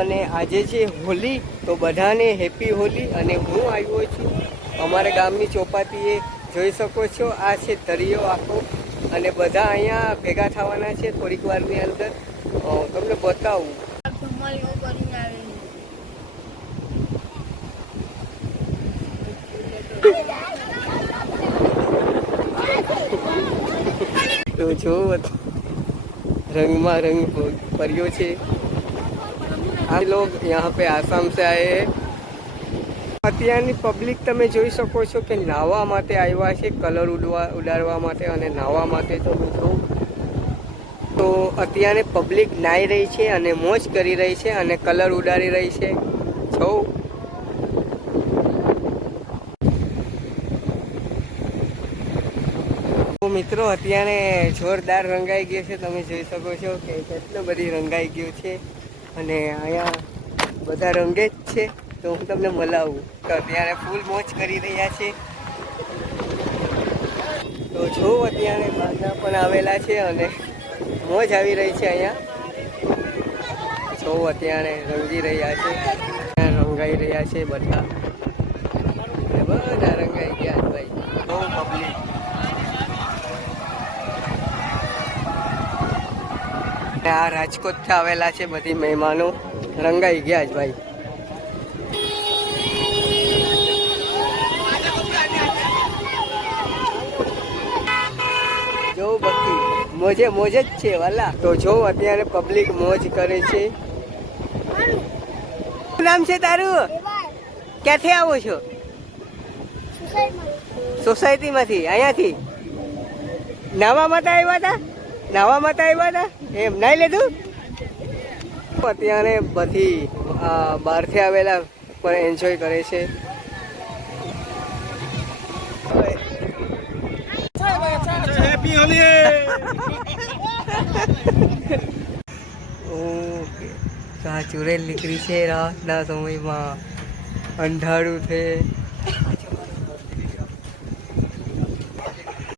અને આજે છે હોલી, તો બધાને હેપી હોલી અને હું આવ્યો છું. અમારા ગામની ચોપાટીએ જોઈ શકો છો, આ છે તરિયો આખો. અને બધા અહીંયા ભેગા થવાના છે થોડીક વારની અંદર. તમને બતાવું. તો જો, રંગમાં રંગ પર્યો છે. આ લોગ યહાં પે આસામ સે આયે અત્યારની પબ્લિક તમે જોઈ શકો છો કે નાહવા માટે આવ્યા છે કલર ઉડવા, ઉડાડવા માટે અને નાહવા માટે તો મિત્રો. તો અત્યારે પબ્લિક નાહી રહી છે અને મોજ કરી રહી છે અને કલર ઉડાડી રહી છે. છો. મિત્રો, અત્યારે જોરદાર રંગાઈ ગયો છે. તમે જોઈ શકો છો કે કેટલું બધી રંગાઈ ગયું છે. અને અહીંયા બધા રંગે જ છે, તો હું તમને મલાવું. તો અત્યારે ફૂલ મોજ કરી રહ્યા છે તો જો અત્યારે બાંધા પણ આવેલા છે અને મોજ આવી રહી છે અહીંયા. જો અત્યારે રંગી રહ્યા છે, રંગાઈ રહ્યા છે બધા. બધા રંગાઈ ગયા છે ભાઈ બહુ પબ્લિક અને આ રાજકોટથી આવેલા છે બધી મહેમાનો. રંગાઈ ગયા જ ભાઈ. જો બકી મોજે મોજ જ છે વાલા. તો જો અત્યારે પબ્લિક મોજ કરે છે. નામ છે તારું? ક્યાંથી આવો છો? સોસાયટીમાંથી અહીંયાથી? નાવા માટે આવ્યા હતા? નાવા માટે આવ્યા હતા એમ નાઈ લીધું? અત્યારે બધી બહારથી આવેલા પણ એન્જોય કરે છે. ઓકે. આ ચુડેલ નીકળી છે રાતના સમયમાં. અંધારું છે.